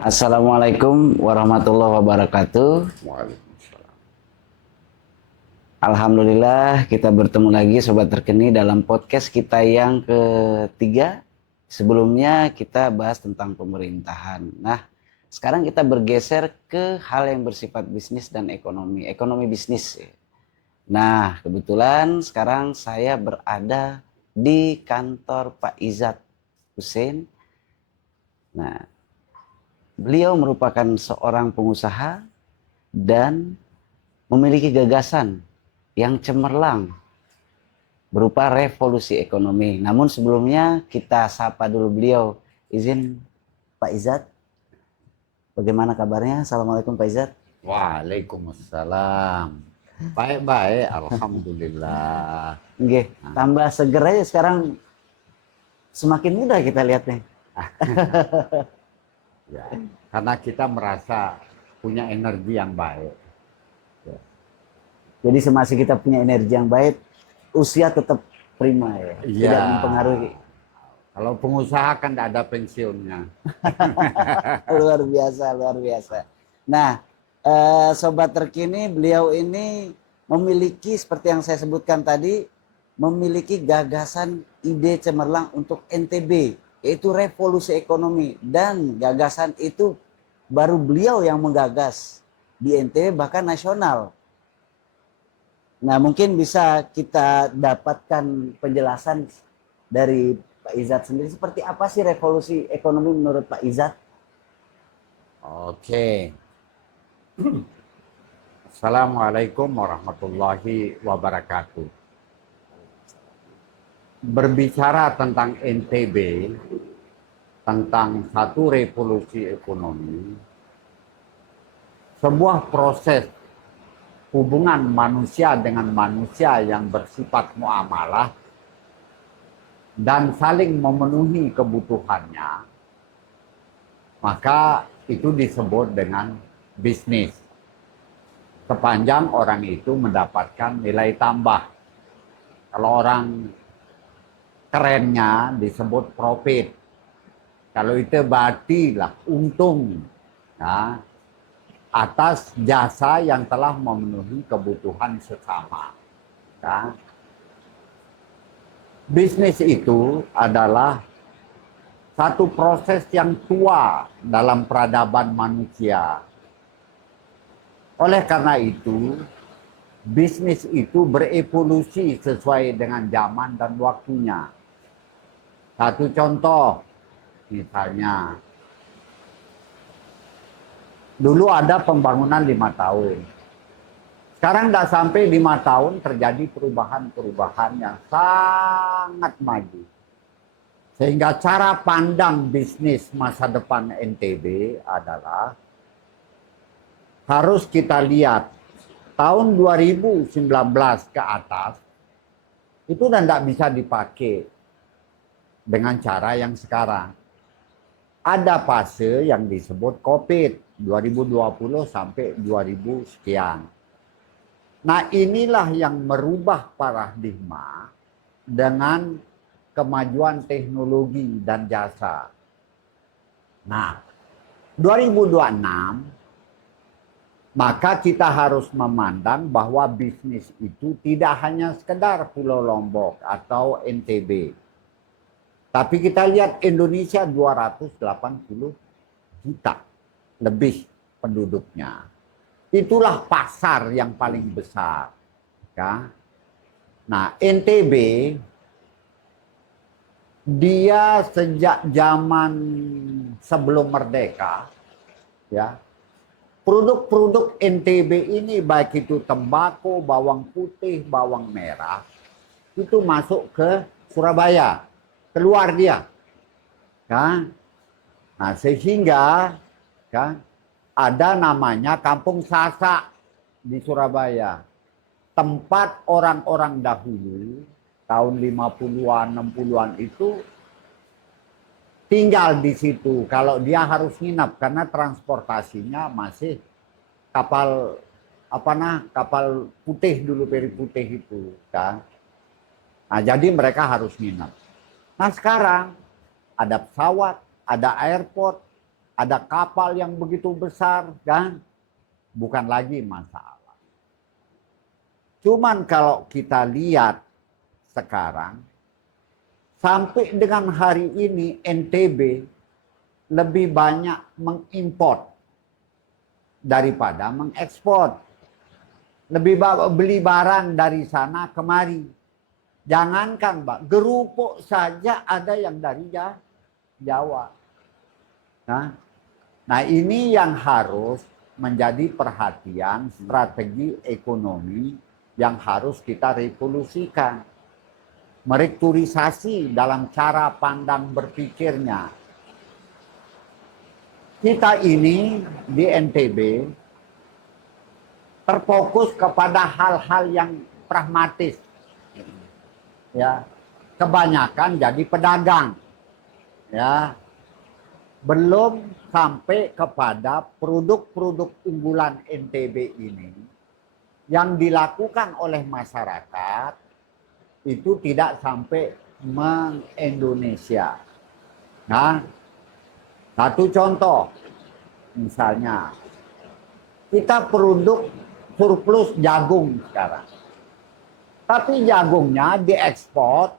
Assalamualaikum warahmatullahi wabarakatuh. Waalaikumsalam. Alhamdulillah kita bertemu lagi Sobat Terkini dalam podcast kita yang ketiga. Sebelumnya kita bahas tentang pemerintahan. Nah, sekarang kita bergeser ke hal yang bersifat bisnis dan ekonomi bisnis. Nah, kebetulan sekarang saya berada di kantor Pak Izzat Hussein. Nah, beliau merupakan seorang pengusaha dan memiliki gagasan yang cemerlang berupa revolusi ekonomi. Namun sebelumnya kita sapa dulu beliau. Izin Pak Izzat, bagaimana kabarnya? Assalamualaikum Pak Izzat. Waalaikumsalam. Baik-baik, alhamdulillah. Nggih, tambah seger aja sekarang, semakin mudah kita lihatnya. Ya, karena kita merasa punya energi yang baik. Jadi semasa kita punya energi yang baik, usia tetap prima ya, Iya. tidak mempengaruhi. Kalau pengusaha kan tidak ada pensiunnya. Luar biasa, luar biasa. Nah, Sobat Terkini, beliau ini memiliki seperti yang saya sebutkan tadi, memiliki gagasan ide cemerlang untuk NTB, yaitu revolusi ekonomi. Dan gagasan itu baru beliau yang menggagas di NTB bahkan nasional. Nah, mungkin bisa kita dapatkan penjelasan dari Pak Izzat sendiri. Seperti apa sih revolusi ekonomi menurut Pak Izzat? Oke. Assalamualaikum warahmatullahi wabarakatuh. Berbicara tentang NTB, tentang satu revolusi ekonomi, sebuah proses hubungan manusia dengan manusia yang bersifat muamalah dan saling memenuhi kebutuhannya, maka itu disebut dengan bisnis. Sepanjang orang itu mendapatkan nilai tambah. Kalau orang kerennya disebut profit. Kalau itu berarti lah untung. Nah, atas jasa yang telah memenuhi kebutuhan sesama. Ya. Bisnis itu adalah satu proses yang tua dalam peradaban manusia. Oleh karena itu, bisnis itu berevolusi sesuai dengan zaman dan waktunya. Satu contoh, misalnya, dulu ada pembangunan 5 tahun. Sekarang tidak sampai 5 tahun terjadi perubahan-perubahan yang sangat maju. Sehingga cara pandang bisnis masa depan NTB adalah harus kita lihat tahun 2019 ke atas itu udah tidak bisa dipakai dengan cara yang sekarang. Ada fase yang disebut COVID 2020 sampai 2000 sekian. Nah, inilah yang merubah paradigma dengan kemajuan teknologi dan jasa. Nah, 2026 maka kita harus memandang bahwa bisnis itu tidak hanya sekedar Pulau Lombok atau NTB. Tapi kita lihat Indonesia 280 juta lebih penduduknya. Itulah pasar yang paling besar. Ya. Nah, NTB dia sejak zaman sebelum merdeka, ya, produk-produk NTB ini baik itu tembakau, bawang putih, bawang merah, itu masuk ke Surabaya, keluar dia. Kan? Nah, sehingga kan, ada namanya Kampung Sasak di Surabaya. Tempat orang-orang dahulu, tahun 50-an, 60-an itu tinggal di situ. Kalau dia harus nginap karena transportasinya masih kapal kapal putih dulu, peri putih itu kan. Nah, jadi mereka harus nginap. Nah, sekarang ada pesawat, ada airport, ada kapal yang begitu besar, kan? Bukan lagi masalah. Cuman kalau kita lihat sekarang, sampai dengan hari ini NTB lebih banyak mengimpor daripada mengekspor. Lebih beli barang dari sana kemari. Jangankan Pak, gerupuk saja ada yang dari Jawa. Nah ini yang harus menjadi perhatian strategi ekonomi yang harus kita revolusikan. Merekturisasi dalam cara pandang berpikirnya. Kita ini di NTB terfokus kepada hal-hal yang pragmatis. Ya, kebanyakan jadi pedagang. Ya. Belum sampai kepada produk-produk unggulan NTB ini yang dilakukan oleh masyarakat itu tidak sampai meng-Indonesia. Nah, satu contoh, misalnya, kita produk surplus jagung sekarang. Tapi jagungnya diekspor,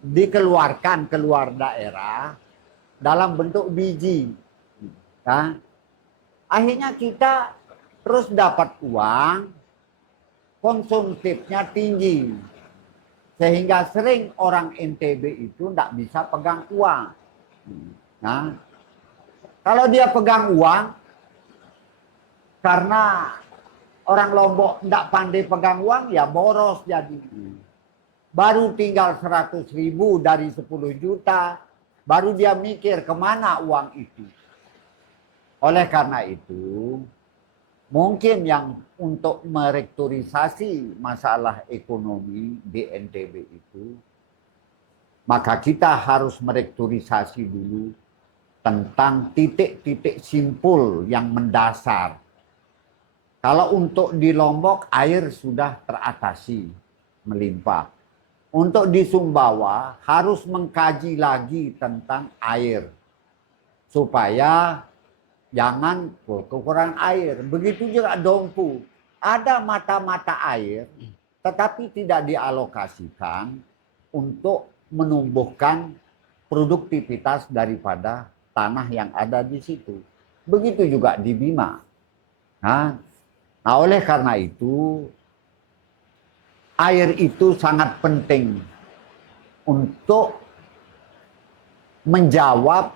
dikeluarkan keluar daerah dalam bentuk biji. Nah, akhirnya kita terus dapat uang, konsumtifnya tinggi. Sehingga sering orang NTB itu tidak bisa pegang uang. Nah, kalau dia pegang uang, karena orang Lombok tidak pandai pegang uang, ya boros jadi. Baru tinggal 100.000 dari 10 juta, baru dia mikir kemana uang itu. Oleh karena itu, mungkin yang untuk merekturisasi masalah ekonomi di NTB itu, maka kita harus merekturisasi dulu tentang titik-titik simpul yang mendasar. Kalau untuk di Lombok, air sudah teratasi, melimpah. Untuk di Sumbawa, harus mengkaji lagi tentang air. Supaya jangan kekurangan air. Begitu juga Dompu. Ada mata-mata air, tetapi tidak dialokasikan untuk menumbuhkan produktivitas daripada tanah yang ada di situ. Begitu juga di Bima. Nah, oleh karena itu, air itu sangat penting untuk menjawab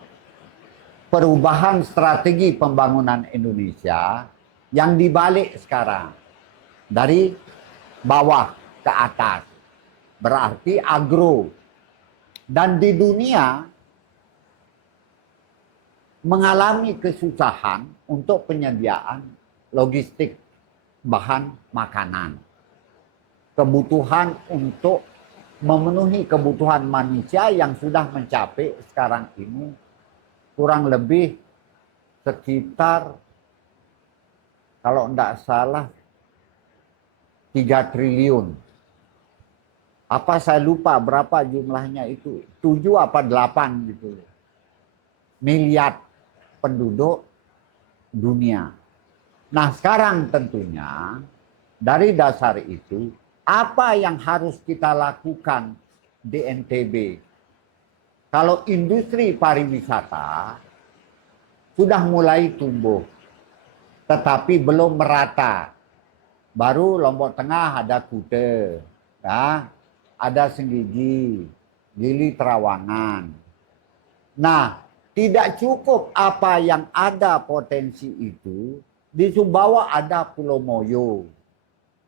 perubahan strategi pembangunan Indonesia yang dibalik sekarang. Dari bawah ke atas. Berarti agro. Dan di dunia mengalami kesusahan untuk penyediaan logistik bahan makanan. Kebutuhan untuk memenuhi kebutuhan manusia yang sudah mencapai sekarang ini kurang lebih sekitar, kalau tidak salah, 3 triliun. Apa saya lupa berapa jumlahnya itu, 7 apa 8 gitu. Miliar penduduk dunia. Nah sekarang tentunya dari dasar itu, apa yang harus kita lakukan di NTB? Kalau industri pariwisata sudah mulai tumbuh, tetapi belum merata. Baru Lombok Tengah ada Kuta, ya, ada Senggigi, Gili Trawangan. Nah, tidak cukup apa yang ada potensi itu. Di Sumbawa ada Pulau Moyo,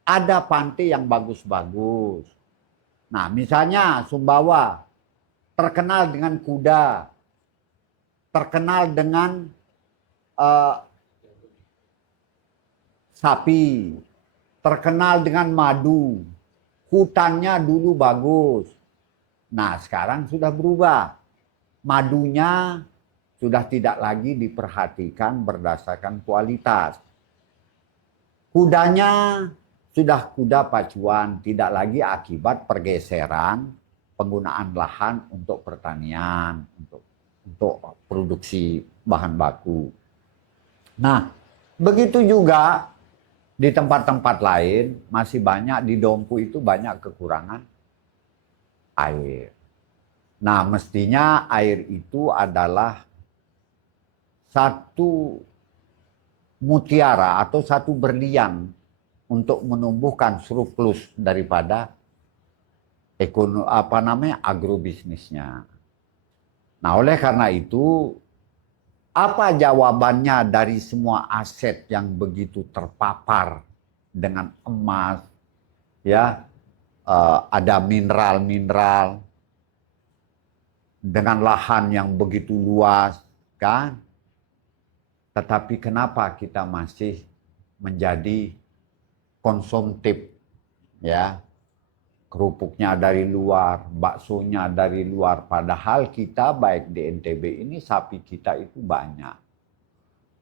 ada pantai yang bagus-bagus. Nah, misalnya Sumbawa terkenal dengan kuda, terkenal dengan sapi, terkenal dengan madu, hutannya dulu bagus. Nah, sekarang sudah berubah. Madunya sudah tidak lagi diperhatikan berdasarkan kualitas. Kudanya sudah kuda pacuan, tidak lagi akibat pergeseran penggunaan lahan untuk pertanian. untuk produksi bahan baku. Nah, begitu juga di tempat-tempat lain masih banyak, di Dompu itu banyak kekurangan air. Nah, mestinya air itu adalah satu mutiara atau satu berlian untuk menumbuhkan surplus daripada agrobisnisnya. Nah, oleh karena itu, apa jawabannya dari semua aset yang begitu terpapar dengan emas, ya, ada mineral-mineral dengan lahan yang begitu luas, kan? Tetapi kenapa kita masih menjadi konsumtif, ya? Kerupuknya dari luar, baksonya dari luar. Padahal kita baik di NTB ini sapi kita itu banyak.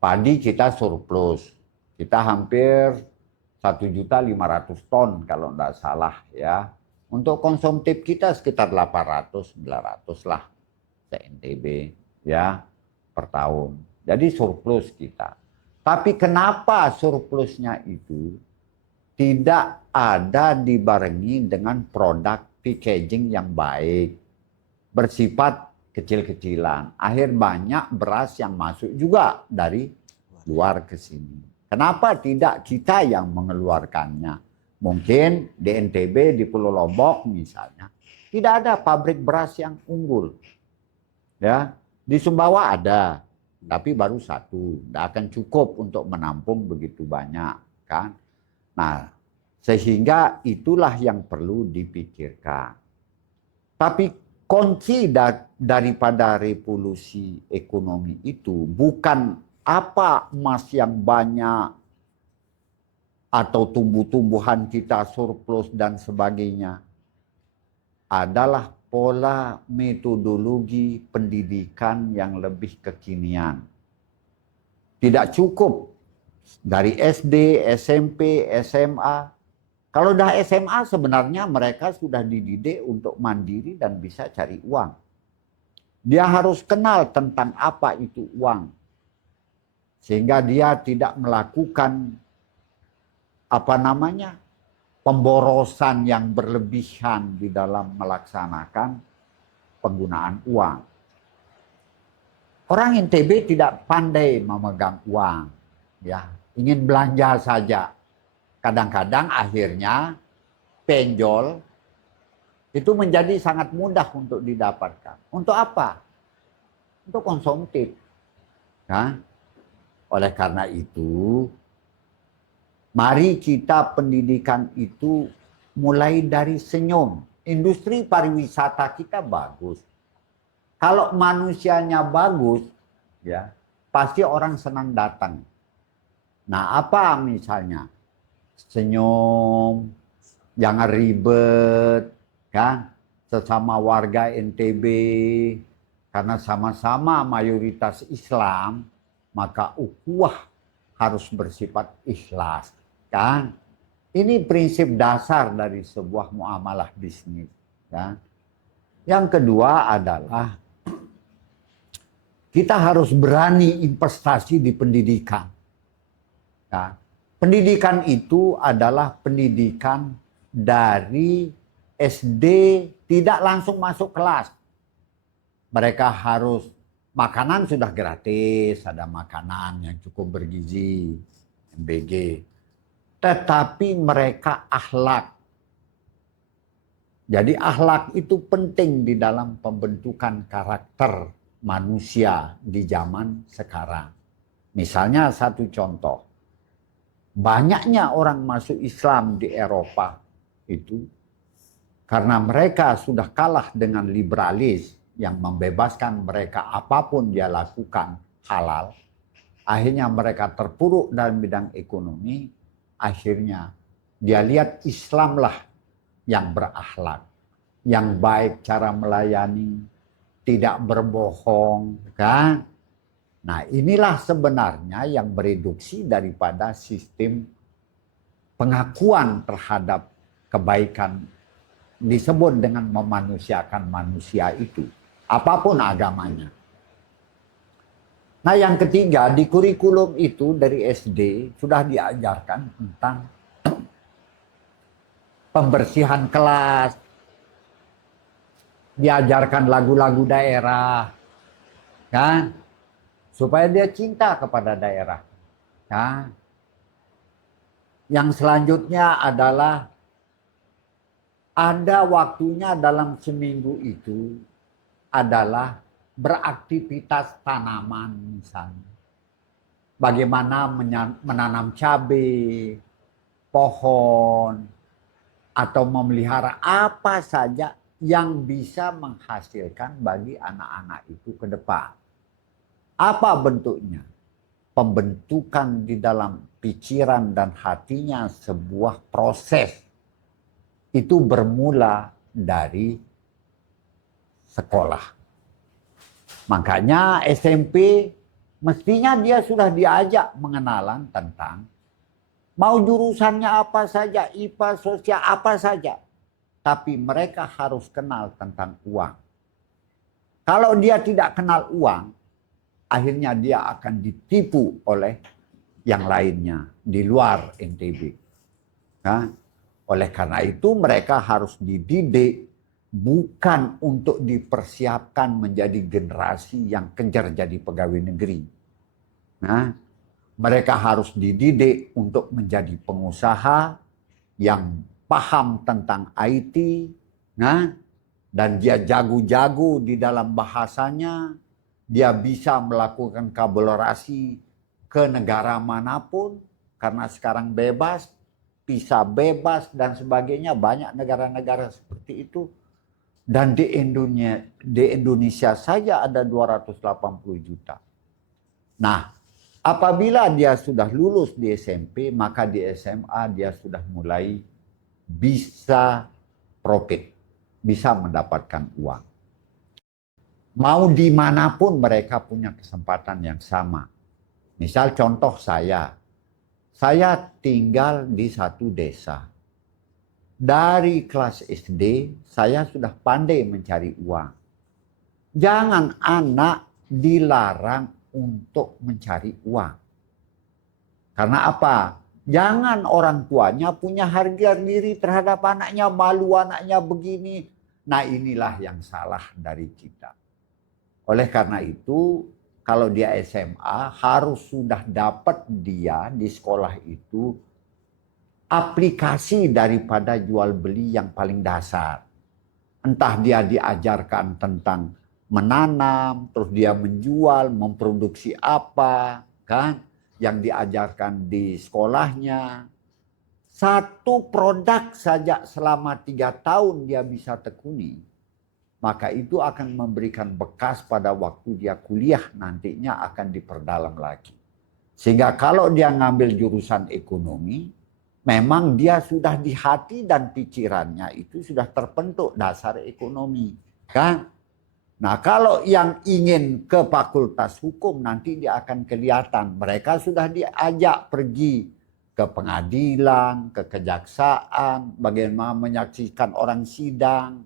Padi kita surplus. Kita hampir 1.500.000 ton kalau tidak salah, ya. Untuk konsumtif kita sekitar 800-900 lah se-NTB, ya, per tahun. Jadi surplus kita. Tapi kenapa surplusnya itu tidak ada dibarengi dengan produk packaging yang baik, bersifat kecil-kecilan. Akhir banyak beras yang masuk juga dari luar ke sini. Kenapa tidak kita yang mengeluarkannya? Mungkin di NTB, di Pulau Lombok misalnya, tidak ada pabrik beras yang unggul. Ya, di Sumbawa ada, tapi baru satu. Tidak akan cukup untuk menampung begitu banyak, kan? Nah, sehingga itulah yang perlu dipikirkan. Tapi kunci daripada revolusi ekonomi itu bukan apa emas yang banyak atau tumbuh-tumbuhan kita surplus dan sebagainya. Adalah pola metodologi pendidikan yang lebih kekinian. Tidak cukup dari SD, SMP, SMA. Kalau dah SMA sebenarnya mereka sudah dididik untuk mandiri dan bisa cari uang. Dia harus kenal tentang apa itu uang. Sehingga dia tidak melakukan pemborosan yang berlebihan di dalam melaksanakan penggunaan uang. Orang NTB tidak pandai memegang uang, ya, ingin belanja saja. Kadang-kadang akhirnya penjol itu menjadi sangat mudah untuk didapatkan. Untuk apa? Untuk konsumtif. Nah, oleh karena itu, mari kita pendidikan itu mulai dari senyum. Industri pariwisata kita bagus. Kalau manusianya bagus, ya, pasti orang senang datang. Nah, apa misalnya? Senyum, jangan ribet, kan? Sesama warga NTB, karena sama-sama mayoritas Islam, maka ukhuwah harus bersifat ikhlas, kan? Ini prinsip dasar dari sebuah muamalah bisnis, kan? Yang kedua adalah kita harus berani investasi di pendidikan, kan? Pendidikan itu adalah pendidikan dari SD, tidak langsung masuk kelas. Mereka harus, makanan sudah gratis, ada makanan yang cukup bergizi, MBG. Tetapi mereka akhlak. Jadi akhlak itu penting di dalam pembentukan karakter manusia di zaman sekarang. Misalnya satu contoh. Banyaknya orang masuk Islam di Eropa itu karena mereka sudah kalah dengan liberalis yang membebaskan mereka apapun dia lakukan halal. Akhirnya mereka terpuruk dalam bidang ekonomi. Akhirnya dia lihat Islamlah yang berakhlak, yang baik cara melayani, tidak berbohong, kan? Nah, inilah sebenarnya yang mereduksi daripada sistem pengakuan terhadap kebaikan disebut dengan memanusiakan manusia itu, apapun agamanya. Nah yang ketiga, di kurikulum itu dari SD sudah diajarkan tentang pembersihan kelas, diajarkan lagu-lagu daerah, kan? Supaya dia cinta kepada daerah. Kan? Yang selanjutnya adalah ada waktunya dalam seminggu itu adalah beraktivitas tanaman misalnya. Bagaimana menanam cabai, pohon, atau memelihara apa saja yang bisa menghasilkan bagi anak-anak itu ke depan. Apa bentuknya? Pembentukan di dalam pikiran dan hatinya sebuah proses. Itu bermula dari sekolah. Makanya SMP mestinya dia sudah diajak mengenalan tentang mau jurusannya apa saja, IPA, sosial, apa saja. Tapi mereka harus kenal tentang uang. Kalau dia tidak kenal uang, akhirnya dia akan ditipu oleh yang lainnya di luar NTB. Nah, oleh karena itu mereka harus dididik bukan untuk dipersiapkan menjadi generasi yang kejar jadi pegawai negeri. Nah, mereka harus dididik untuk menjadi pengusaha yang paham tentang IT, nah, dan dia jago-jago di dalam bahasanya, dia bisa melakukan kolaborasi ke negara manapun, karena sekarang bebas, visa bebas dan sebagainya, banyak negara-negara seperti itu. Dan di Indonesia saja ada 280 juta. Nah, apabila dia sudah lulus di SMP, maka di SMA dia sudah mulai bisa profit, bisa mendapatkan uang. Mau dimanapun mereka punya kesempatan yang sama. Misal contoh saya tinggal di satu desa. Dari kelas SD, saya sudah pandai mencari uang. Jangan anak dilarang untuk mencari uang. Karena apa? Jangan orang tuanya punya harga diri terhadap anaknya, malu anaknya begini. Nah inilah yang salah dari kita. Oleh karena itu, kalau dia SMA harus sudah dapat dia di sekolah itu aplikasi daripada jual beli yang paling dasar. Entah dia diajarkan tentang menanam, terus dia menjual, memproduksi apa, kan? Yang diajarkan di sekolahnya. Satu produk saja selama 3 tahun dia bisa tekuni, maka itu akan memberikan bekas pada waktu dia kuliah nantinya akan diperdalam lagi. Sehingga kalau dia ngambil jurusan ekonomi, memang dia sudah di hati dan pikirannya itu sudah terbentuk dasar ekonomi, kan? Nah, kalau yang ingin ke fakultas hukum nanti dia akan kelihatan mereka sudah diajak pergi ke pengadilan, ke kejaksaan, bagaimana menyaksikan orang sidang.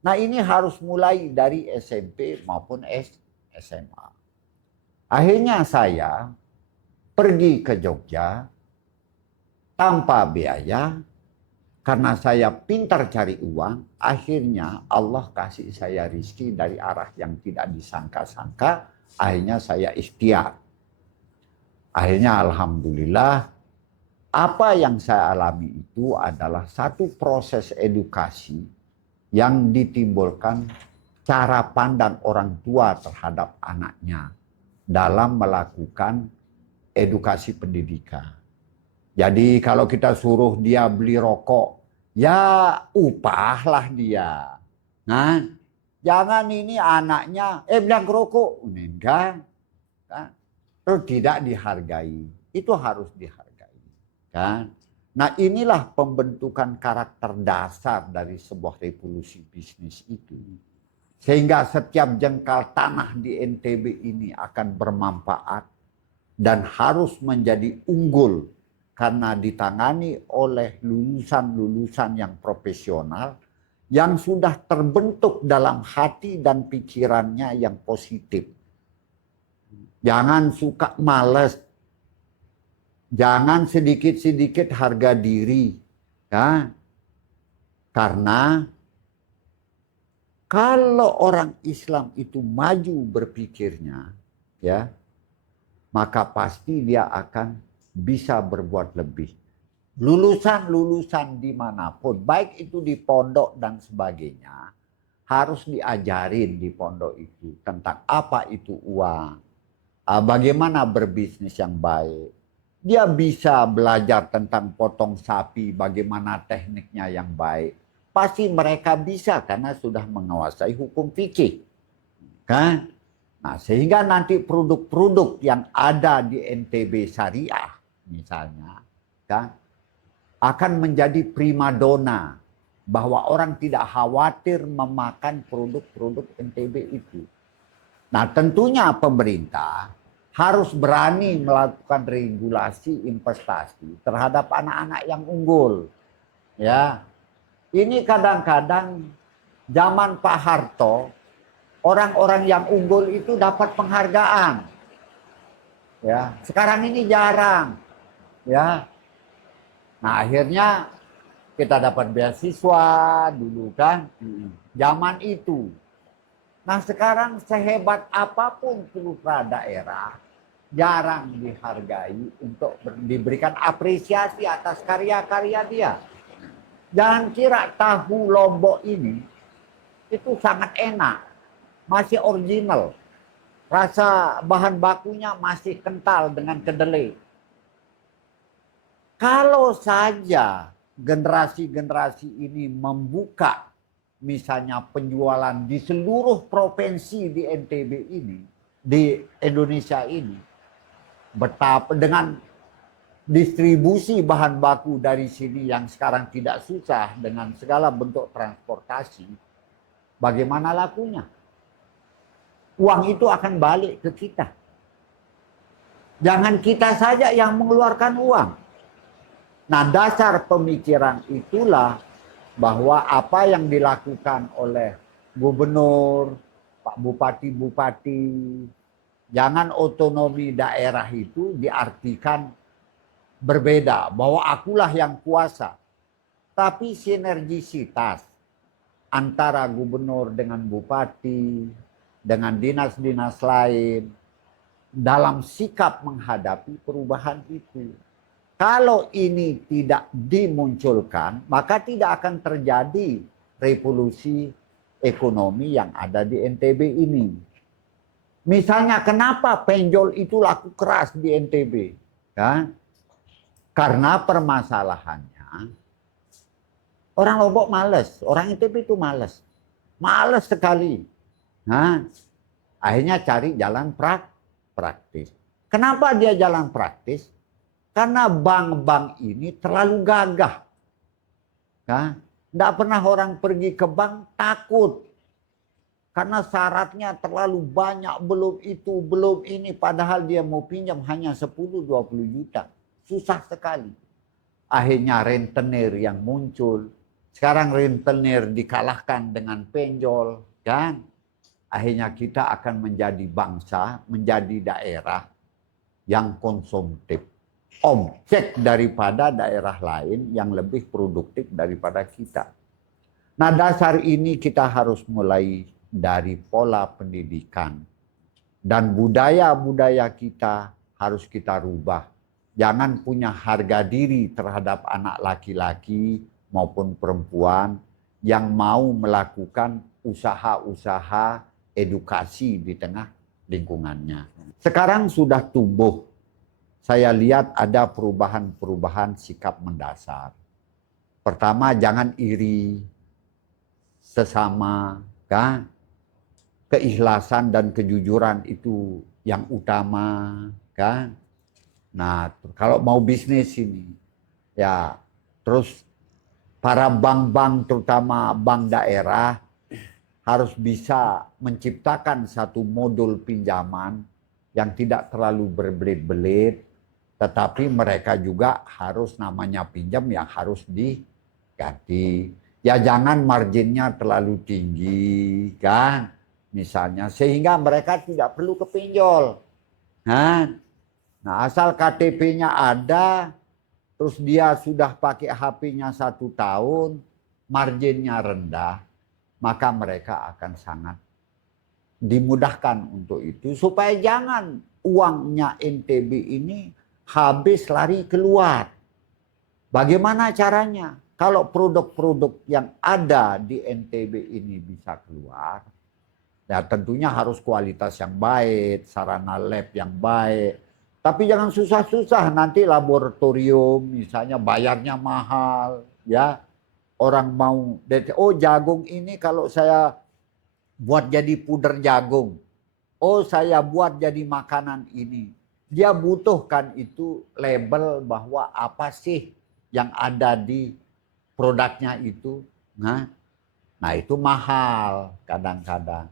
Nah, ini harus mulai dari SMP maupun SMA. Akhirnya saya pergi ke Jogja tanpa biaya, karena saya pintar cari uang, akhirnya Allah kasih saya rezeki dari arah yang tidak disangka-sangka, akhirnya saya ikhtiar. Akhirnya alhamdulillah, apa yang saya alami itu adalah satu proses edukasi yang ditimbulkan cara pandang orang tua terhadap anaknya dalam melakukan edukasi pendidikan. Jadi kalau kita suruh dia beli rokok, ya upahlah dia. Nah, jangan ini anaknya, bilang rokok, enggak. Kan? Terus tidak dihargai, itu harus dihargai. Kan? Nah inilah pembentukan karakter dasar dari sebuah revolusi bisnis itu. Sehingga setiap jengkal tanah di NTB ini akan bermanfaat dan harus menjadi unggul karena ditangani oleh lulusan-lulusan yang profesional yang sudah terbentuk dalam hati dan pikirannya yang positif. Jangan suka males. Jangan sedikit-sedikit harga diri. Ya. Karena kalau orang Islam itu maju berpikirnya, ya, maka pasti dia akan bisa berbuat lebih. Lulusan-lulusan dimanapun, baik itu di pondok dan sebagainya, harus diajarin di pondok itu tentang apa itu uang, bagaimana berbisnis yang baik. Dia bisa belajar tentang potong sapi, bagaimana tekniknya yang baik. Pasti mereka bisa karena sudah menguasai hukum fikih. Kan? Nah, sehingga nanti produk-produk yang ada di NTB Syariah misalnya, kan, akan menjadi primadona bahwa orang tidak khawatir memakan produk-produk NTB itu. Nah, tentunya pemerintah harus berani melakukan regulasi investasi terhadap anak-anak yang unggul. Ya, ini kadang-kadang zaman Pak Harto, orang-orang yang unggul itu dapat penghargaan. Ya, sekarang ini jarang. Ya, nah akhirnya kita dapat beasiswa dulu kan, zaman itu. Nah sekarang sehebat apapun putra daerah, jarang dihargai untuk diberikan apresiasi atas karya-karya dia. Jangan kira tahu Lombok ini itu sangat enak, masih original. Rasa bahan bakunya masih kental dengan kedelai. Kalau saja generasi-generasi ini membuka misalnya penjualan di seluruh provinsi di NTB ini, di Indonesia ini, betapa dengan distribusi bahan baku dari sini yang sekarang tidak susah dengan segala bentuk transportasi, bagaimana lakunya? Uang itu akan balik ke kita. Jangan kita saja yang mengeluarkan uang. Nah, dasar pemikiran itulah bahwa apa yang dilakukan oleh gubernur, Pak Bupati-Bupati, jangan otonomi daerah itu diartikan berbeda, bahwa akulah yang kuasa. Tapi sinergisitas antara gubernur dengan bupati, dengan dinas-dinas lain, dalam sikap menghadapi perubahan itu. Kalau ini tidak dimunculkan, maka tidak akan terjadi revolusi ekonomi yang ada di NTB ini. Misalnya kenapa penjol itu laku keras di NTB? Ya? Karena permasalahannya, orang Lombok males, orang NTB itu males. Males sekali. Nah, akhirnya cari jalan praktis. Kenapa dia jalan praktis? Karena bank-bank ini terlalu gagah. Tidak pernah orang pergi ke bank takut. Karena syaratnya terlalu banyak, belum itu, belum ini. Padahal dia mau pinjam hanya 10-20 juta. Susah sekali. Akhirnya rentenir yang muncul. Sekarang rentenir dikalahkan dengan penjol. Kan? Akhirnya kita akan menjadi bangsa, menjadi daerah yang konsumtif. Objek daripada daerah lain yang lebih produktif daripada kita. Nah, dasar ini kita harus mulai dari pola pendidikan. Dan budaya-budaya kita harus kita rubah. Jangan punya harga diri terhadap anak laki-laki maupun perempuan yang mau melakukan usaha-usaha edukasi di tengah lingkungannya. Sekarang sudah tumbuh, saya lihat ada perubahan-perubahan sikap mendasar. Pertama, jangan iri sesama, kan? Keikhlasan dan kejujuran itu yang utama, kan? Nah, kalau mau bisnis ini, ya terus para bank-bank, terutama bank daerah, harus bisa menciptakan satu modul pinjaman yang tidak terlalu berbelit-belit, tetapi mereka juga harus namanya pinjam yang harus diganti. Ya jangan marginnya terlalu tinggi, kan? Misalnya, sehingga mereka tidak perlu ke pinjol. Nah, asal KTP-nya ada, terus dia sudah pakai HP-nya 1 tahun, marginnya rendah, maka mereka akan sangat dimudahkan untuk itu, supaya jangan uangnya NTB ini habis lari keluar. Bagaimana caranya? Kalau produk-produk yang ada di NTB ini bisa keluar, ya tentunya harus kualitas yang baik, sarana lab yang baik. Tapi jangan susah-susah, nanti laboratorium misalnya bayarnya mahal, ya. Orang mau, oh jagung ini kalau saya buat jadi puder jagung, oh saya buat jadi makanan ini. Dia butuhkan itu label bahwa apa sih yang ada di produknya itu. Nah itu mahal kadang-kadang.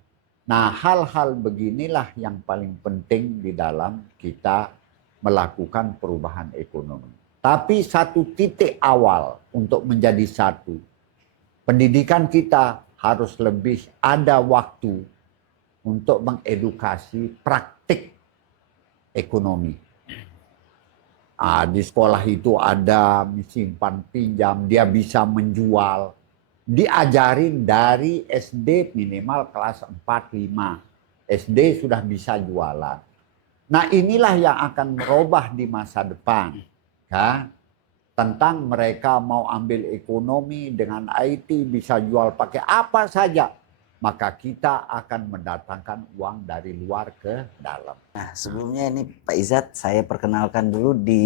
Nah hal-hal beginilah yang paling penting di dalam kita melakukan perubahan ekonomi. Tapi satu titik awal untuk menjadi satu, pendidikan kita harus lebih ada waktu untuk mengedukasi praktik ekonomi. Di sekolah itu ada simpan pinjam, dia bisa menjual. Diajarin dari SD minimal kelas 4-5. SD sudah bisa jualan. Nah inilah yang akan merubah di masa depan. Kan? Tentang mereka mau ambil ekonomi dengan IT, bisa jual pakai apa saja. Maka kita akan mendatangkan uang dari luar ke dalam. Nah, sebelumnya ini Pak Izzat, saya perkenalkan dulu, di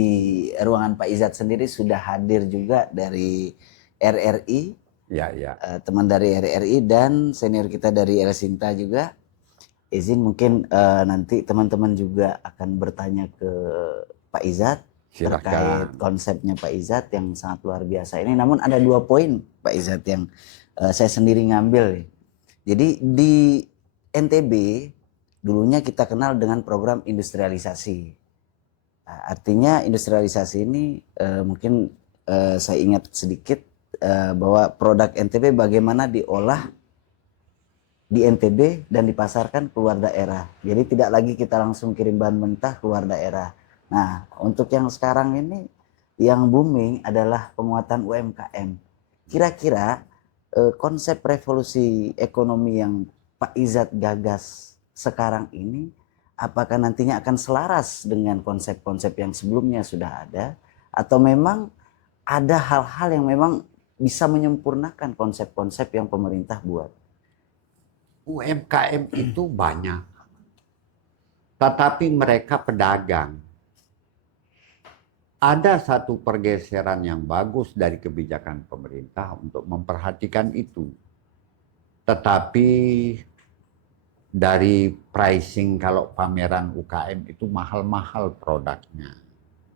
ruangan Pak Izzat sendiri sudah hadir juga dari RRI. Ya, ya. Teman dari RRI dan senior kita dari Elsinta juga. Izin mungkin nanti teman-teman juga akan bertanya ke Pak Izzat terkait konsepnya Pak Izzat yang sangat luar biasa ini. Namun ada 2 poin Pak Izzat yang saya sendiri ngambil. Jadi di NTB dulunya kita kenal dengan program industrialisasi. Artinya industrialisasi ini mungkin saya ingat sedikit bahwa produk NTB bagaimana diolah di NTB dan dipasarkan keluar daerah. Jadi tidak lagi kita langsung kirim bahan mentah keluar daerah. Nah, untuk yang sekarang ini yang booming adalah penguatan UMKM. Kira-kira konsep revolusi ekonomi yang Pak Izzat gagas sekarang ini, apakah nantinya akan selaras dengan konsep-konsep yang sebelumnya sudah ada, atau memang ada hal-hal yang memang bisa menyempurnakan konsep-konsep yang pemerintah buat? UMKM itu banyak, tetapi mereka pedagang. Ada satu pergeseran yang bagus dari kebijakan pemerintah untuk memperhatikan itu. Tetapi dari pricing, kalau pameran UKM itu mahal-mahal produknya.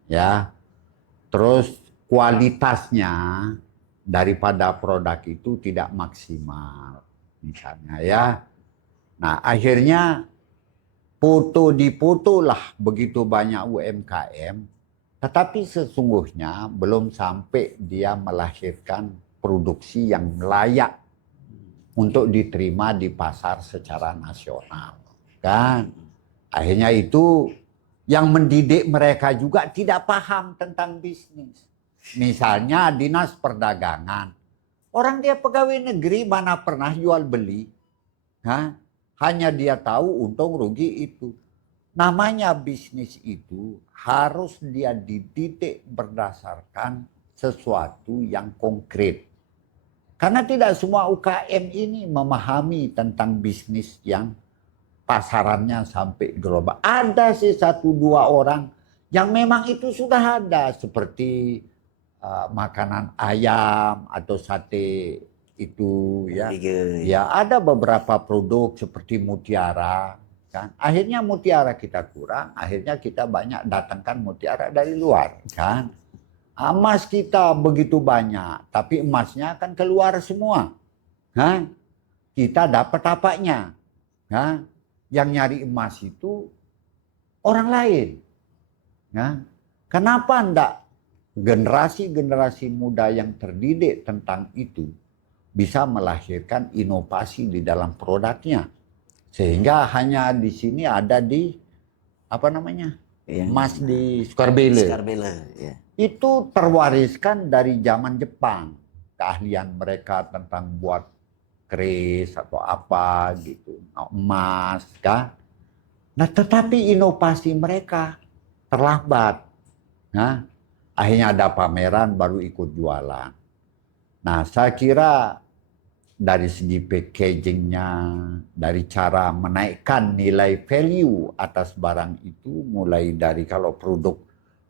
Ya. Terus kualitasnya daripada produk itu tidak maksimal. Misalnya ya. Nah akhirnya dipoto-lah begitu banyak UMKM, tetapi sesungguhnya belum sampai dia melahirkan produksi yang layak untuk diterima di pasar secara nasional. Kan? Akhirnya itu yang mendidik mereka juga tidak paham tentang bisnis. Misalnya dinas perdagangan. Orang dia pegawai negeri, mana pernah jual beli. Hanya dia tahu untung rugi itu. Namanya bisnis itu harus dia dididik berdasarkan sesuatu yang konkret. Karena tidak semua UKM ini memahami tentang bisnis yang pasarannya sampai global. Ada sih 1-2 orang yang memang itu sudah ada, seperti makanan ayam atau sate itu ya. Ya ada beberapa produk seperti mutiara kan. Akhirnya mutiara kita kurang, akhirnya kita banyak datangkan mutiara dari luar kan. Emas kita begitu banyak, tapi emasnya akan keluar semua. Kan? Kita dapat apanya? Kan? Yang nyari emas itu orang lain. Kan? Kenapa enggak generasi-generasi muda yang terdidik tentang itu bisa melahirkan inovasi di dalam produknya, sehingga hanya di sini ada di apa namanya? Yang Emas di Skarbele. Skarbele, ya. Itu terwariskan dari zaman Jepang. Keahlian mereka tentang buat keris atau apa gitu, emas kan. Nah, tetapi inovasi mereka terlambat. Nah, akhirnya ada pameran baru ikut jualan. Nah, saya kira dari segi packagingnya, dari cara menaikkan nilai value atas barang itu, mulai dari kalau produk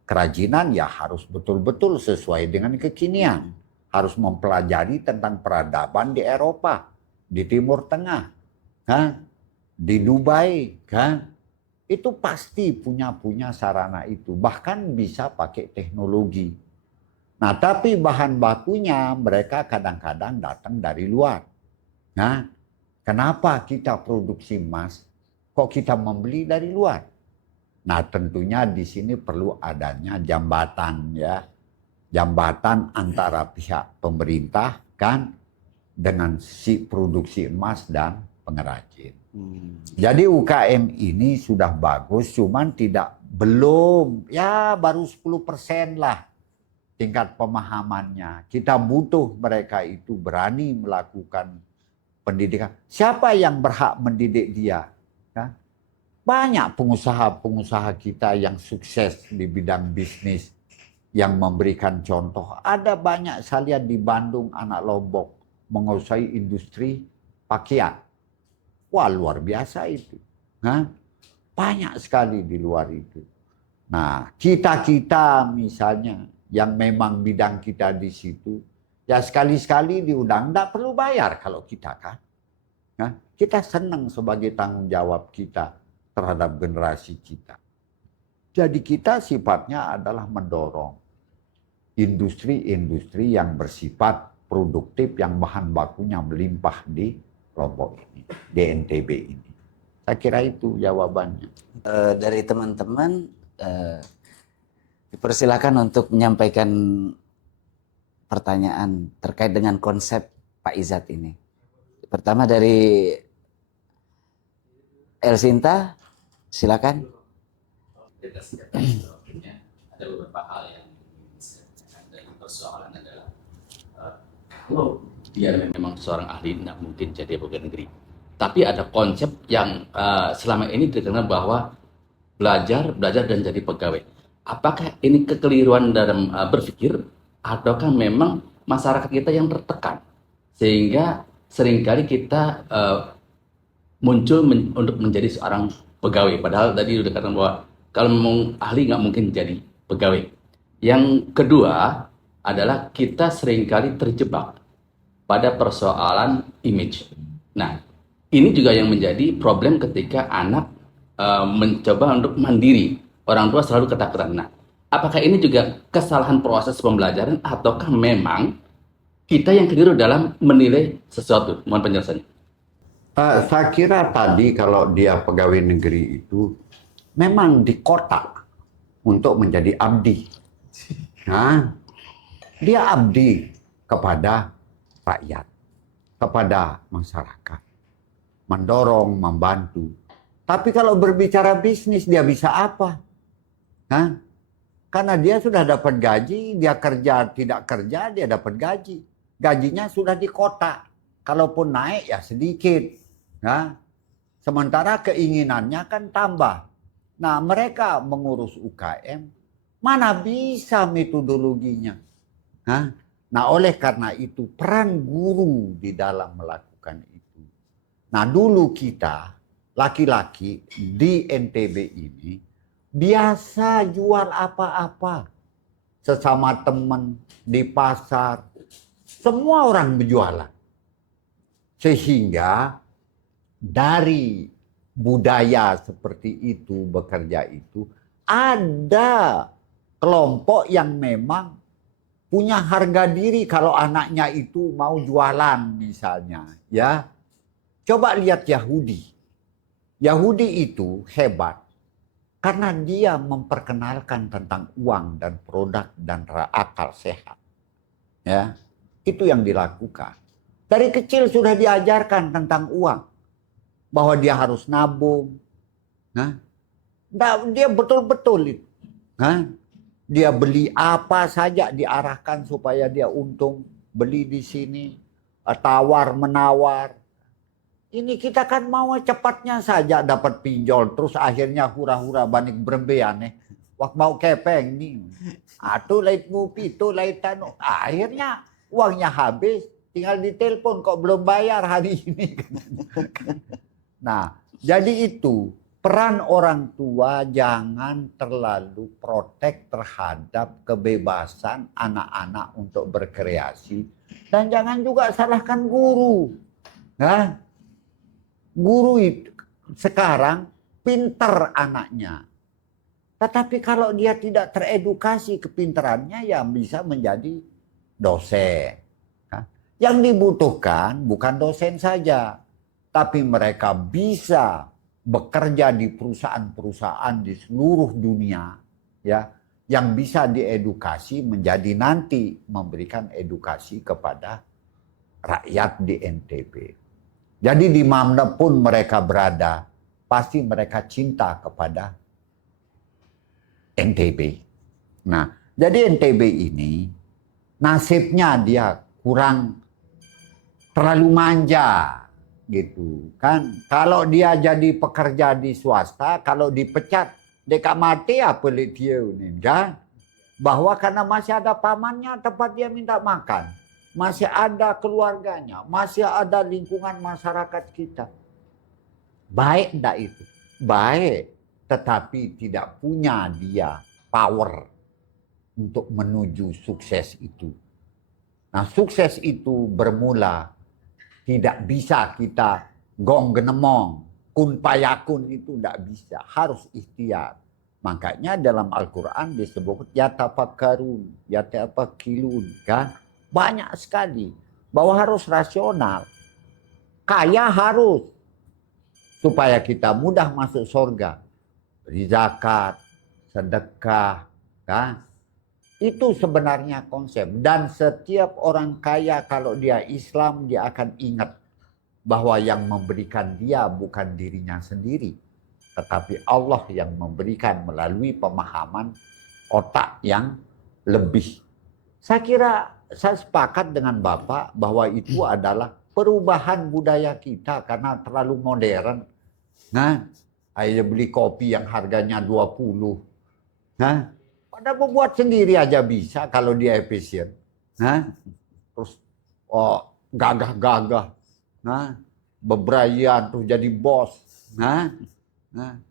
kerajinan ya harus betul-betul sesuai dengan kekinian. Harus mempelajari tentang peradaban di Eropa, di Timur Tengah, kan? Di Dubai, kan? Itu pasti punya sarana itu. Bahkan bisa pakai teknologi. Nah, tapi bahan bakunya mereka kadang-kadang datang dari luar. Nah, kenapa kita produksi emas? Kok kita membeli dari luar? Nah, tentunya di sini perlu adanya jambatan ya. Jambatan antara pihak pemerintah kan dengan si produksi emas dan pengrajin. Jadi UKM ini sudah bagus, cuman belum ya baru 10% lah tingkat pemahamannya. Kita butuh mereka itu berani melakukan pendidikan. Siapa yang berhak mendidik dia? Kan? Banyak pengusaha-pengusaha kita yang sukses di bidang bisnis yang memberikan contoh. Ada banyak saya lihat di Bandung, anak Lombok menguasai industri pakaian. Wah, luar biasa itu. Nah, banyak sekali di luar itu. Nah, kita misalnya yang memang bidang kita di situ, ya sekali-sekali diundang, enggak perlu bayar kalau kita kan. Nah, kita senang sebagai tanggung jawab kita terhadap generasi kita. Jadi kita sifatnya adalah mendorong industri-industri yang bersifat produktif, yang bahan bakunya melimpah di Lombok ini, di NTB ini. Saya kira itu jawabannya. Dari teman-teman, dipersilakan untuk menyampaikan pertanyaan terkait dengan konsep Pak Izat ini. Pertama dari Elsinta, silakan. Ada beberapa hal yang dari persoalan adalah kalau dia memang seorang ahli tidak mungkin jadi pegawai negeri. Tapi ada konsep yang selama ini dikenal bahwa belajar dan jadi pegawai. Apakah ini kekeliruan dalam berpikir ataukah memang masyarakat kita yang tertekan sehingga seringkali kita muncul untuk menjadi seorang pegawai. Padahal tadi sudah dikatakan bahwa kalau memang ahli nggak mungkin jadi pegawai. Yang kedua adalah kita seringkali terjebak pada persoalan image. Nah, ini juga yang menjadi problem ketika anak mencoba untuk mandiri. Orang tua selalu ketakutan. Nah, apakah ini juga kesalahan proses pembelajaran ataukah memang kita yang keliru dalam menilai sesuatu? Mohon penjelasannya. Saya kira tadi kalau dia pegawai negeri itu memang dikotak untuk menjadi abdi. Nah, dia abdi kepada rakyat, kepada masyarakat, mendorong, membantu. Tapi kalau berbicara bisnis, dia bisa apa? Nah, karena dia sudah dapat gaji, dia kerja tidak kerja, dia dapat gaji. Gajinya sudah dikotak. Kalaupun naik ya sedikit. Nah, sementara keinginannya kan tambah. Nah, mereka mengurus UKM, mana bisa metodologinya? Nah, oleh karena itu peran guru di dalam melakukan itu. Nah, dulu kita, laki-laki di NTB ini, biasa jual apa-apa. Sesama teman di pasar, semua orang berjualan. Sehingga dari budaya seperti itu, bekerja itu, ada kelompok yang memang punya harga diri kalau anaknya itu mau jualan misalnya. Ya, coba lihat Yahudi. Yahudi itu hebat karena dia memperkenalkan tentang uang dan produk dan akal sehat. Ya, itu yang dilakukan. Dari kecil sudah diajarkan tentang uang. Bahwa dia harus nabung. Nah, Dia betul-betul itu. Hah? Dia beli apa saja diarahkan supaya dia untung. Beli di sini, tawar menawar. Ini kita kan mau cepatnya saja dapat pinjol, terus akhirnya hura-hura banik berembean nih. Wak mau kepeng nih. Atuh lait ngupi, itu lait tanu. Akhirnya uangnya habis, tinggal ditelepon kok belum bayar hari ini. Nah, jadi itu peran orang tua jangan terlalu protek terhadap kebebasan anak-anak untuk berkreasi. Dan jangan juga salahkan guru. Nah, guru itu sekarang pinter anaknya. Tetapi kalau dia tidak teredukasi kepintarannya, ya bisa menjadi dosen. Yang dibutuhkan bukan dosen saja, tapi mereka bisa bekerja di perusahaan-perusahaan di seluruh dunia, ya, yang bisa diedukasi menjadi nanti memberikan edukasi kepada rakyat di NTB. Jadi di mana pun mereka berada, pasti mereka cinta kepada NTB. Nah, jadi NTB ini nasibnya dia kurang terlalu manja gitu kan. Kalau dia jadi pekerja di swasta, kalau dipecat deka mati apa dia ini kan? Bahwa karena masih ada pamannya tempat dia minta makan, masih ada keluarganya, masih ada lingkungan masyarakat kita. Baik enggak itu? Baik, tetapi tidak punya dia power untuk menuju sukses itu. Nah, sukses itu bermula tidak bisa kita gong genemong, kun payakun itu tidak bisa, harus ikhtiar. Makanya dalam Al-Quran disebut yatafakkarun, yatafakilun, kan? Banyak sekali bahwa harus rasional. Kaya harus supaya kita mudah masuk surga. Beri zakat, sedekah, kan? Itu sebenarnya konsep. Dan setiap orang kaya kalau dia Islam, dia akan ingat bahwa yang memberikan dia bukan dirinya sendiri, tetapi Allah yang memberikan melalui pemahaman otak yang lebih. Saya kira saya sepakat dengan Bapak bahwa itu adalah perubahan budaya kita karena terlalu modern. Nah, ayo beli kopi yang harganya 20. Nah, pada membuat sendiri aja bisa kalau dia efisien. Nah, terus gagah-gagah. Nah, bebrayan terus jadi bos. Nah,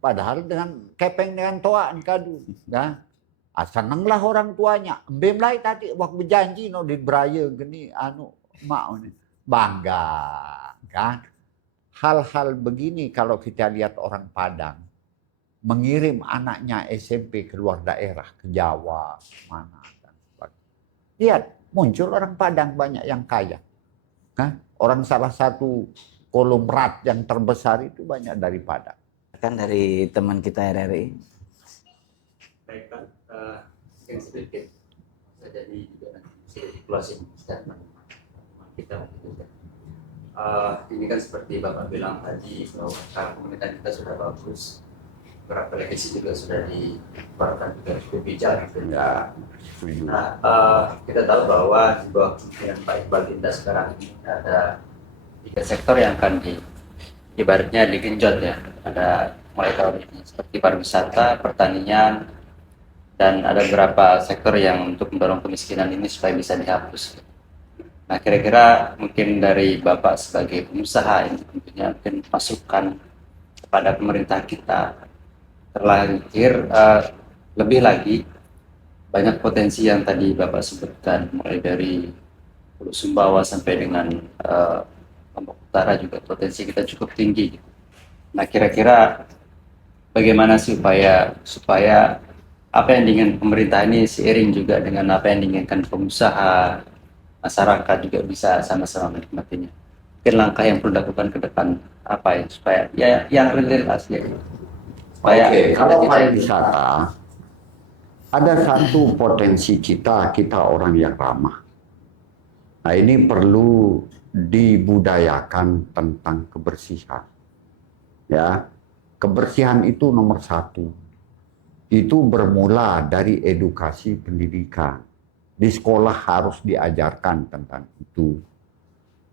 padahal dengan kepeng dengan toa kadu. Nah, senenglah orang tuanya. Bem lai tadi waktu berjanji no di beraya gini mau nih bangga kan. Hal-hal begini kalau kita lihat orang Padang mengirim anaknya SMP ke luar daerah, ke Jawa, mana dan sebagainya. Lihat, muncul orang Padang banyak yang kaya. Nah, orang salah satu konglomerat yang terbesar itu banyak dari Padang. Kan dari teman kita RRI. Baik Pak, yang sedikit saya jadi juga nanti closing statement kita juga. Ini kan seperti Bapak bilang tadi bahwa sekarang pemerintahan kita sudah bagus, beberapa legasi juga sudah dikeluarkan juga cukup bijak gitu. Ya. Nah, kita tahu bahwa di bawah kepemimpinan Pak Iqbal Indah sekarang ini ada 3 sektor yang akan ibaratnya digenjot ya. Ada mulai tahun ini seperti pariwisata, pertanian, dan ada beberapa sektor yang untuk mendorong kemiskinan ini supaya bisa dihapus. Nah, kira-kira mungkin dari Bapak sebagai pengusaha ini tentunya mungkin masukan kepada pemerintah kita terlahir lebih lagi banyak potensi yang tadi Bapak sebutkan, mulai dari Pulau Sumbawa sampai dengan Lombok Utara juga potensi kita cukup tinggi. Nah, kira-kira bagaimana supaya apa yang diinginkan pemerintah ini seiring juga dengan apa yang diinginkan pengusaha, masyarakat juga bisa sama-sama menikmatinya. Mungkin langkah yang perlu dilakukan ke depan apa ya supaya ya yang real asli. Supaya kalau pariwisata ada satu potensi kita orang yang ramah. Nah, ini perlu dibudayakan tentang kebersihan. Ya, kebersihan itu nomor 1. itu bermula dari edukasi pendidikan. Di sekolah harus diajarkan tentang itu.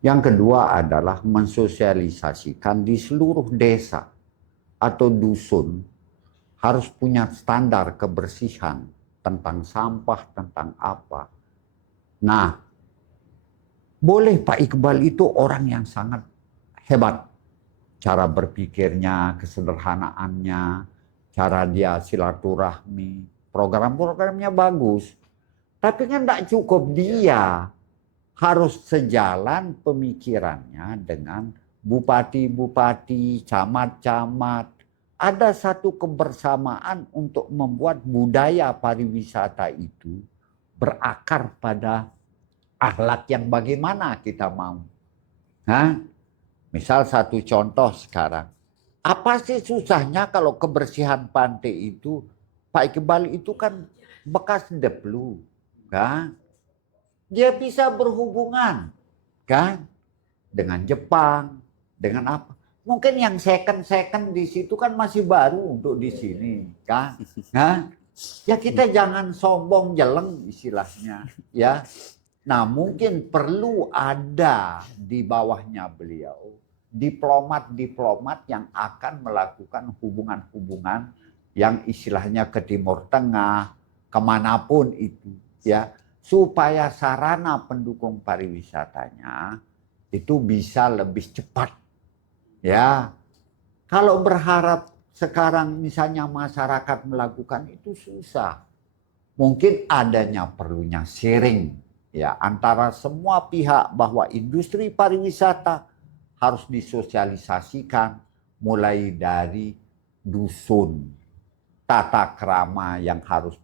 Yang kedua adalah mensosialisasikan di seluruh desa atau dusun harus punya standar kebersihan tentang sampah, tentang apa. Nah, boleh Pak Iqbal itu orang yang sangat hebat. Cara berpikirnya, kesederhanaannya, cara dia silaturahmi, program-programnya bagus. Tapi kan tidak cukup, dia harus sejalan pemikirannya dengan bupati-bupati, camat-camat. Ada satu kebersamaan untuk membuat budaya pariwisata itu berakar pada akhlak yang bagaimana kita mau. Hah? Misal satu contoh sekarang. Apa sih susahnya kalau kebersihan pantai itu, Pak Iqbal itu kan bekas deplu, kan? Dia bisa berhubungan, kan? Dengan Jepang, dengan apa? Mungkin yang second di situ kan masih baru untuk di sini, kan? Nah, ya kita jangan sombong jeleng istilahnya, ya. Nah, mungkin perlu ada di bawahnya beliau diplomat-diplomat yang akan melakukan hubungan-hubungan yang istilahnya ke Timur Tengah, kemanapun itu, ya, supaya sarana pendukung pariwisatanya itu bisa lebih cepat. Ya, kalau berharap sekarang misalnya masyarakat melakukan itu susah. Mungkin adanya perlunya sharing ya antara semua pihak bahwa industri pariwisata harus disosialisasikan mulai dari dusun, tata krama yang harus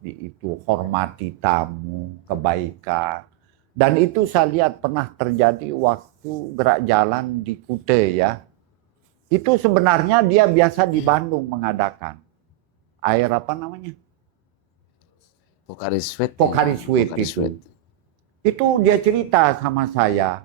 hormati tamu, kebaikan. Dan itu saya lihat pernah terjadi waktu gerak jalan di Kute ya. Itu sebenarnya dia biasa di Bandung mengadakan. Air apa namanya? Pocari Sweat. Pocari Sweat itu. Itu dia cerita sama saya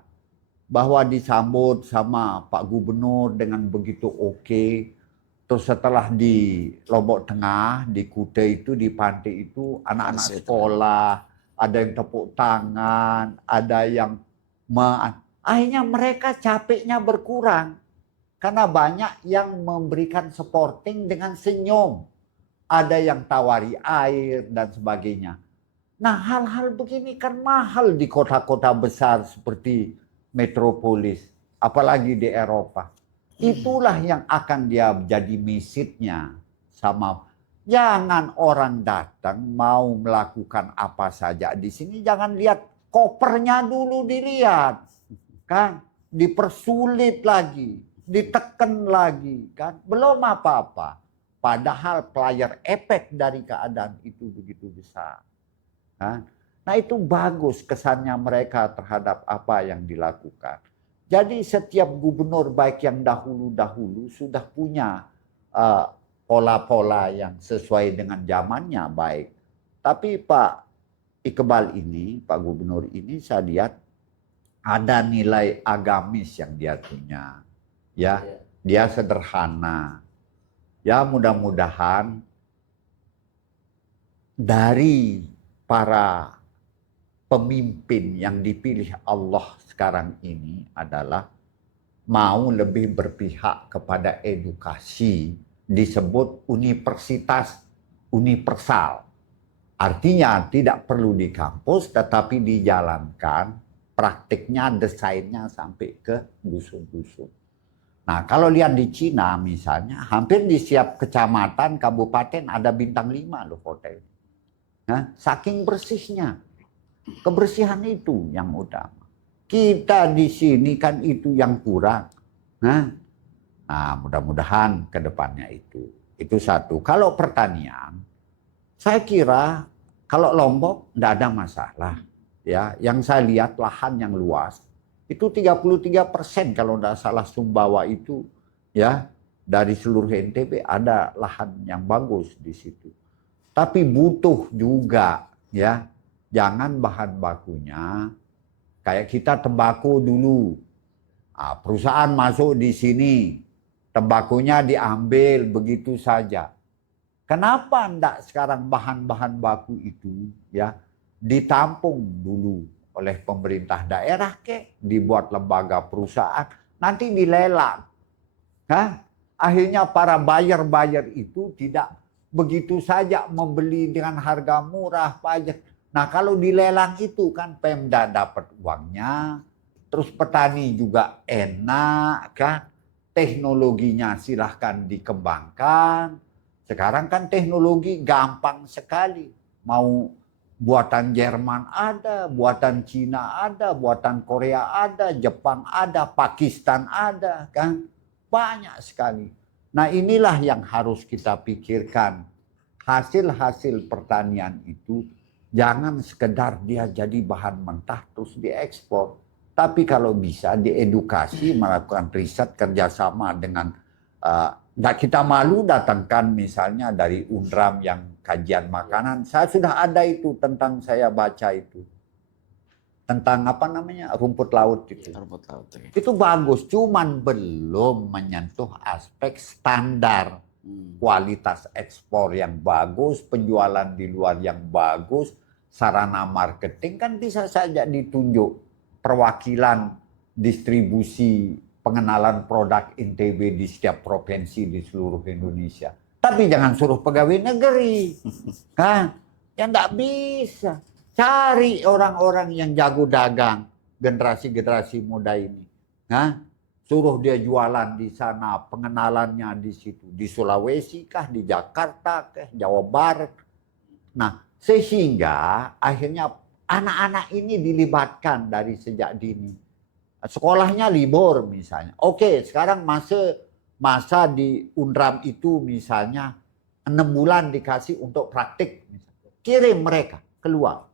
bahwa disambut sama Pak Gubernur dengan begitu oke. Terus setelah di Lombok Tengah, di Kute itu, di pantai itu, anak-anak sekolah, ada yang tepuk tangan, ada yang akhirnya mereka capeknya berkurang. Karena banyak yang memberikan supporting dengan senyum. Ada yang tawari air dan sebagainya. Nah, hal-hal begini kan mahal di kota-kota besar seperti metropolis, apalagi di Eropa. Itulah yang akan dia jadi message-nya sama. Jangan orang datang mau melakukan apa saja di sini, jangan lihat kopernya dulu dilihat. Kan dipersulit lagi, ditekan lagi, kan belum apa-apa. Padahal player efek dari keadaan itu begitu besar. Nah itu bagus kesannya mereka terhadap apa yang dilakukan. Jadi setiap gubernur baik yang dahulu-dahulu sudah punya pola-pola yang sesuai dengan zamannya baik. Tapi Pak Iqbal ini, Pak Gubernur ini saya lihat ada nilai agamis yang dia punya. Ya, dia sederhana. Ya mudah-mudahan dari para pemimpin yang dipilih Allah sekarang ini adalah mau lebih berpihak kepada edukasi, disebut universitas universal. Artinya tidak perlu di kampus tetapi dijalankan praktiknya, desainnya sampai ke dusun-dusun. Nah kalau lihat di Cina misalnya hampir di setiap kecamatan, kabupaten ada bintang 5 loh hotel. Nah, saking bersihnya, kebersihan itu yang utama. Kita di sini kan itu yang kurang. Nah mudah-mudahan ke depannya itu satu. Kalau pertanian, saya kira kalau Lombok tidak ada masalah. Ya, yang saya lihat lahan yang luas itu 33% kalau tidak salah Sumbawa itu ya dari seluruh NTB ada lahan yang bagus di situ. Tapi butuh juga ya, jangan bahan bakunya kayak kita tembakau dulu. Nah, perusahaan masuk di sini, tembakunya diambil begitu saja. Kenapa enggak sekarang bahan-bahan baku itu ya ditampung dulu oleh pemerintah daerah dibuat lembaga perusahaan, nanti dilelang. Akhirnya para buyer-buyer itu tidak begitu saja membeli dengan harga murah pajak. Nah, kalau dilelang itu kan Pemda dapat uangnya, terus petani juga enak kan, teknologinya silahkan dikembangkan. Sekarang kan teknologi gampang sekali. Mau buatan Jerman ada, buatan Cina ada, buatan Korea ada, Jepang ada, Pakistan ada kan. Banyak sekali. Nah, inilah yang harus kita pikirkan. Hasil-hasil pertanian itu jangan sekedar dia jadi bahan mentah terus diekspor. Tapi kalau bisa diedukasi, melakukan riset kerjasama dengan kita malu datangkan misalnya dari UNRAM yang kajian makanan. Saya sudah ada itu tentang saya baca itu. Tentang apa namanya rumput laut itu. Rumput laut. Itu bagus, cuman belum menyentuh aspek standar kualitas ekspor yang bagus, penjualan di luar yang bagus, sarana marketing kan bisa saja ditunjuk perwakilan distribusi pengenalan produk NTB di setiap provinsi di seluruh Indonesia. Tapi jangan suruh pegawai negeri, kan? Ya enggak bisa. Cari orang-orang yang jago dagang, generasi-generasi muda ini. Suruh dia jualan di sana, pengenalannya di situ. Di Sulawesi kah, di Jakarta kah, Jawa Barat. Nah, sehingga akhirnya anak-anak ini dilibatkan dari sejak dini. Sekolahnya libur misalnya. Oke, sekarang masa di UNRAM itu misalnya 6 bulan dikasih untuk praktik. Misalnya. Kirim mereka keluar.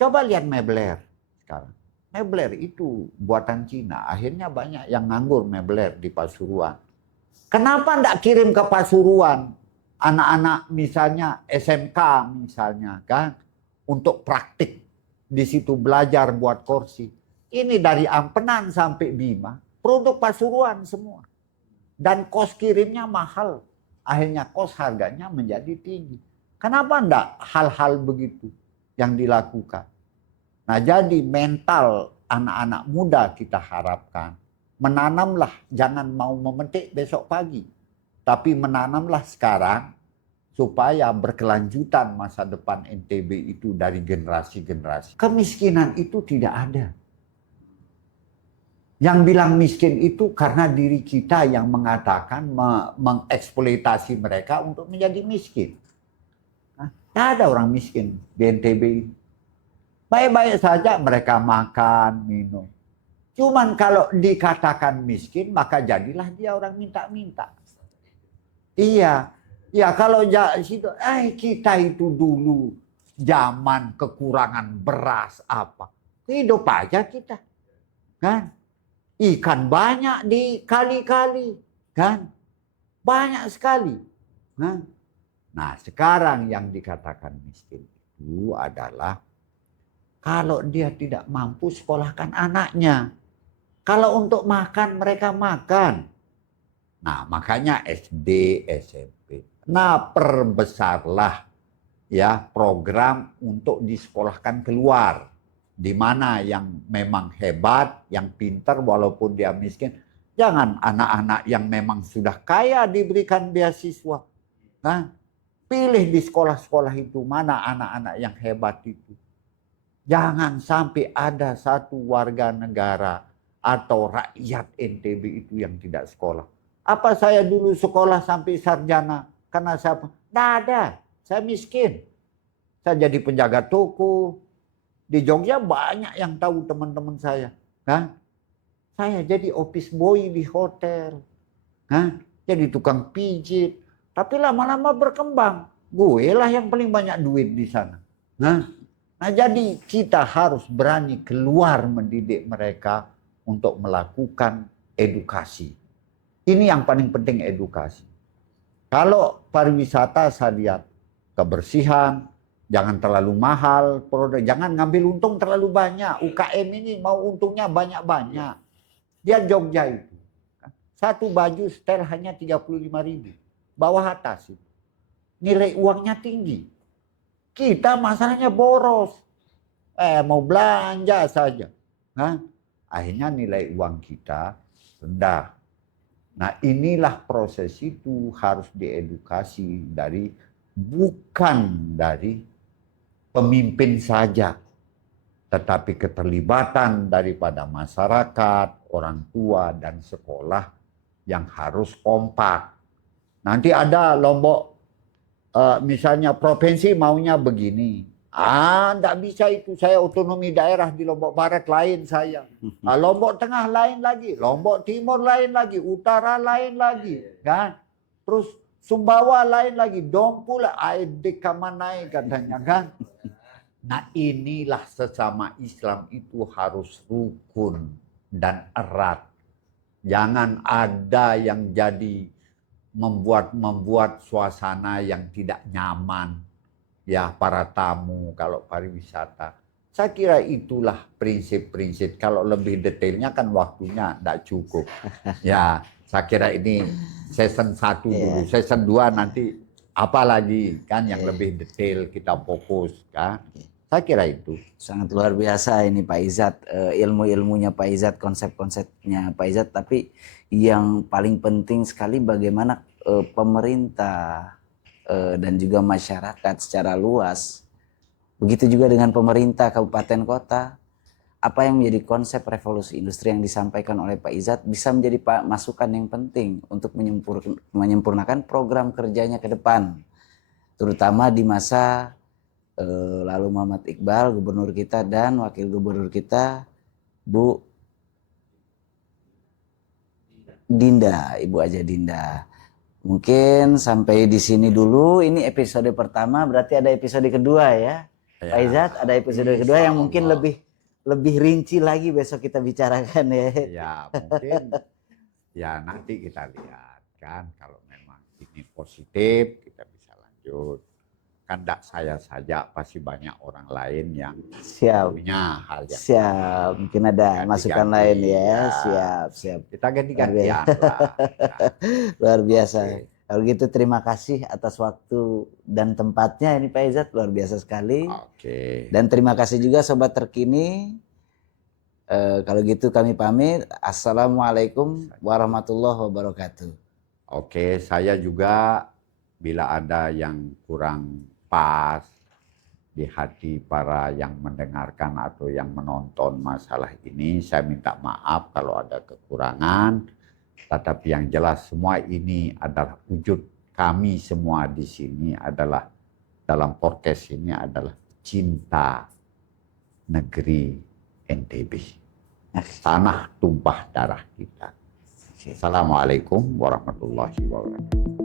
Coba lihat Mebler sekarang. Mebler itu buatan Cina. Akhirnya banyak yang nganggur Mebler di Pasuruan. Kenapa enggak kirim ke Pasuruan? Anak-anak misalnya SMK misalnya kan. Untuk praktik. Di situ belajar buat kursi. Ini dari Ampenan sampai Bima. Produk Pasuruan semua. Dan kos kirimnya mahal. Akhirnya kos harganya menjadi tinggi. Kenapa enggak hal-hal begitu yang dilakukan? Nah, jadi mental anak-anak muda kita harapkan. Menanamlah, jangan mau memetik besok pagi. Tapi menanamlah sekarang supaya berkelanjutan masa depan NTB itu dari generasi-generasi. Kemiskinan itu tidak ada. Yang bilang miskin itu karena diri kita yang mengatakan mengeksploitasi mereka untuk menjadi miskin. Tidak ada orang miskin di NTB itu. Baik-baik saja mereka makan, minum. Cuman kalau dikatakan miskin, maka jadilah dia orang minta-minta. Iya. Ya kalau kita itu dulu zaman kekurangan beras apa. Hidup aja kita. Kan? Ikan banyak di kali-kali. Kan? Banyak sekali. Kan? Nah, sekarang yang dikatakan miskin itu adalah kalau dia tidak mampu sekolahkan anaknya. Kalau untuk makan mereka makan. Nah, makanya SD, SMP. Nah, perbesarlah ya program untuk disekolahkan keluar. Di mana yang memang hebat, yang pintar walaupun dia miskin. Jangan anak-anak yang memang sudah kaya diberikan beasiswa. Nah, pilih di sekolah-sekolah itu mana anak-anak yang hebat itu. Jangan sampai ada satu warga negara atau rakyat NTB itu yang tidak sekolah. Apa saya dulu sekolah sampai sarjana? Karena saya tidak ada. Saya miskin. Saya jadi penjaga toko. Di Jogja banyak yang tahu teman-teman saya. Kan? Saya jadi office boy di hotel. Kan? Jadi tukang pijit. Tapi lama-lama berkembang. Gue lah yang paling banyak duit di sana. Nah, jadi kita harus berani keluar mendidik mereka untuk melakukan edukasi. Ini yang paling penting edukasi. Kalau pariwisata saya lihat kebersihan, jangan terlalu mahal, produk, jangan ngambil untung terlalu banyak. UKM ini mau untungnya banyak-banyak. Dia Jogja itu. Satu baju setel hanya 35.000. Bawah atas itu. nilai uangnya tinggi. Kita masalahnya boros. Mau belanja saja. Nah, akhirnya nilai uang kita rendah. Nah, inilah proses itu harus diedukasi bukan dari pemimpin saja, tetapi keterlibatan daripada masyarakat, orang tua, dan sekolah yang harus kompak. Nanti ada Lombok, misalnya provinsi maunya begini. Enggak bisa itu, saya otonomi daerah di Lombok Barat lain saya. Lombok Tengah lain lagi, Lombok Timur lain lagi, Utara lain lagi, kan? Terus Sumbawa lain lagi, Dompu lah, adik kamanai katanya kan. Nah, inilah sesama Islam itu harus rukun dan erat. Jangan ada yang jadi membuat suasana yang tidak nyaman. Ya, para tamu kalau pariwisata. Saya kira itulah prinsip-prinsip. Kalau lebih detailnya kan waktunya tidak cukup. Ya, saya kira ini season 1 dulu. Season 2 nanti apa lagi kan yang lebih detail kita fokus kan. Saya kira itu. Sangat luar biasa ini Pak Izzat, ilmu-ilmunya Pak Izzat, konsep-konsepnya Pak Izzat. Tapi yang paling penting sekali bagaimana pemerintah dan juga masyarakat secara luas, begitu juga dengan pemerintah kabupaten kota, apa yang menjadi konsep revolusi industri yang disampaikan oleh Pak Izzat bisa menjadi masukan yang penting untuk menyempurnakan program kerjanya ke depan, terutama di masa lalu Muhammad Iqbal, gubernur kita, dan wakil gubernur kita Bu Dinda, Ibu Aja Dinda. Mungkin sampai di sini dulu. Ini episode pertama, berarti ada episode kedua ya, Pak Izzat. Ada episode kedua yang mungkin lebih rinci lagi besok kita bicarakan ya. Ya, mungkin ya nanti kita lihat kan, kalau memang ini positif kita bisa lanjut. Kan tidak saya saja, pasti banyak orang lain yang punya hal yang siap. Mungkin ada masukan lain ya. Siap. Kita ganti-gantian lah. Luar biasa. Kalau gitu terima kasih atas waktu dan tempatnya ini Pak Izzat, luar biasa sekali. Dan terima kasih juga Sobat Terkini. Kalau gitu kami pamit. Assalamualaikum warahmatullahi wabarakatuh. Saya juga bila ada yang kurang pas di hati para yang mendengarkan atau yang menonton masalah ini, saya minta maaf kalau ada kekurangan. Tetapi yang jelas semua ini adalah wujud kami semua di sini adalah dalam podcast ini adalah cinta negeri NTB. Tanah tumpah darah kita. Assalamualaikum warahmatullahi wabarakatuh.